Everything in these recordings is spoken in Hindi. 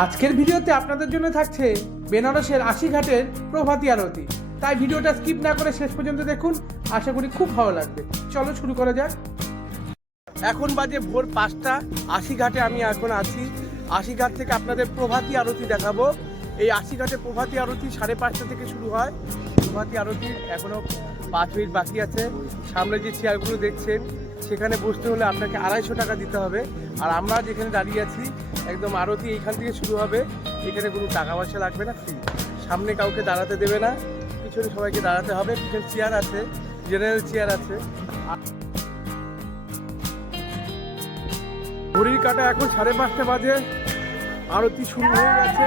আজকের ভিডিওতে আপনাদের জন্য থাকছে বেনারসের আশি ঘাটের প্রভাতী আরতি। তাই ভিডিওটা স্কিপ না করে শেষ পর্যন্ত দেখুন। আশা করি খুব ভালো লাগবে। চলো শুরু করা যাক। এখন বাজে ভোর পাঁচটা। আশি ঘাটে আমি এখন আছি। আশি ঘাট থেকে আপনাদের প্রভাতী আরতি দেখাবো। এই আশি ঘাটে প্রভাতী আরতি সাড়ে পাঁচটা থেকে শুরু হয়। প্রভাতী আরতি এখনও পাঁচ মিনিট বাকি আছে। সামনে যে চেয়ারগুলো দেখছেন, সেখানে বসতে হলে আপনাকে আড়াইশো টাকা দিতে হবে। আর আমরা যেখানে দাঁড়িয়ে আছি একদম আরতি এইখান থেকে শুরু হবে। এখানে কোনো টাকা পয়সা লাগবে না ফ্রি সামনে কাউকে দাঁড়াতে দেবে না, পিছনে সবাইকে দাঁড়াতে হবে, পিছনে চেয়ার আছে জেনারেল চেয়ার আছে। ঘড়ির কাটা এখন সাড়ে পাঁচটা বাজে, আরতি শুরু হয়ে গেছে।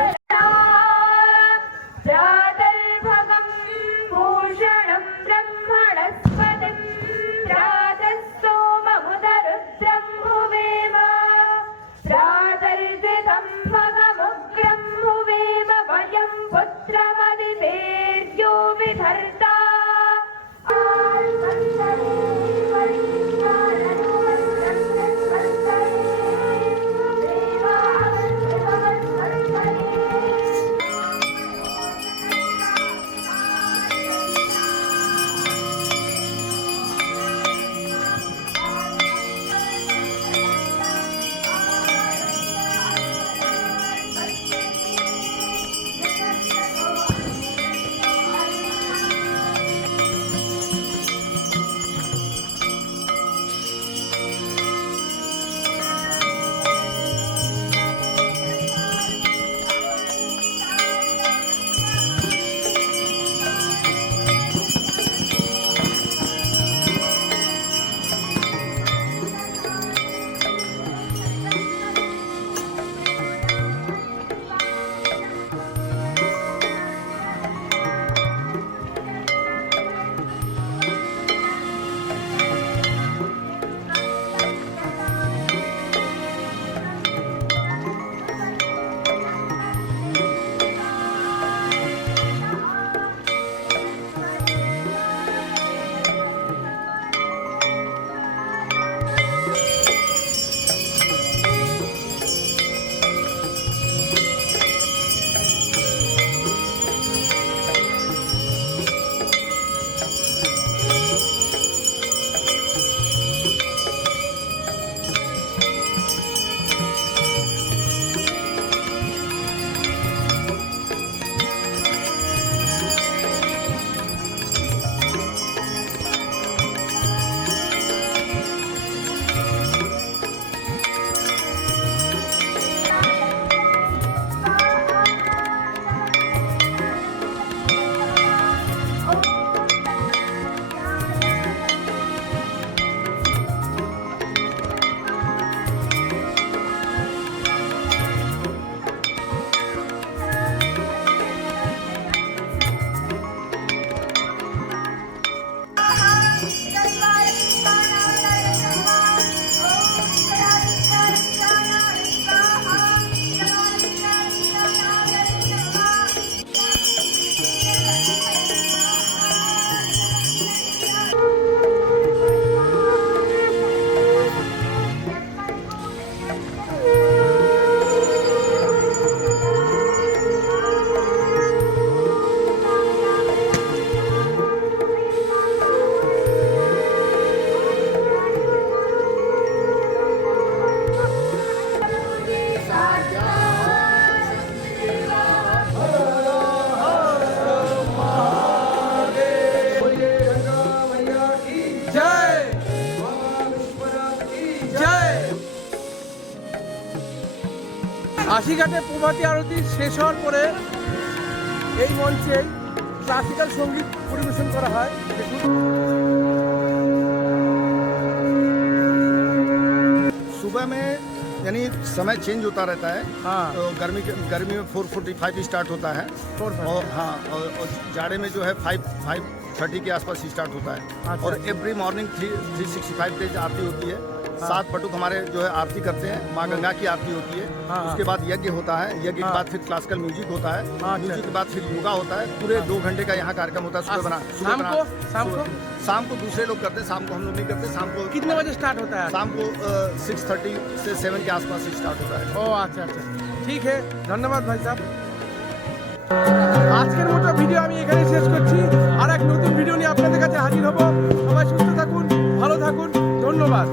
আশি ঘাটে প্রভাতী আরতি শেষ হওয়ার পরে এই মঞ্চে ক্লাসিক্যাল সঙ্গীত পরিবেশন করা হয় দেখুন सुबह में यानी समय चेंज होता रहता है हाँ तो गर्मी के गर्मी में फोर फोर्टी फाइव स्टार्ट होता है 4:45 और हाँ और, और जाड़े में जो है फाइव फाइव थर्टी के आसपास स्टार्ट होता है अच्छा। और every morning three three sixty five days आरती होती है सात पटुक हमारे जो है आरती करते हैं माँ गंगा की आरती होती है। हाँ, हाँ। उसके बाद यज्ञ होता है यज्ञ हाँ, हाँ के बाद फिर क्लासिकल म्यूज़िक होता है हाँ, म्यूज़िक के बाद फिर योगा होता है। पूरे दो घंटे का यहाँ कार्यक्रम होता है सुबह हाँ, बना सुबह बना शाम को? शाम को दूसरे लोग करते हैं शाम को हम लोग नहीं करते शाम को कितने बजे स्टार्ट होता है? शाम को सिक्स थर्टी से सेवन के आसपास स्टार्ट होता है। ओ अच्छा अच्छा। ঠিক আছে ধন্যবাদ ভাই সাহেব আজকের মতো ভিডিও আমি এখানে শেষ করছি। আর এক নতুন ভিডিও নিয়ে আপনাদের কাছে হাজির হব। সবাই সুস্থ থাকুন ভালো থাকুন। ধন্যবাদ।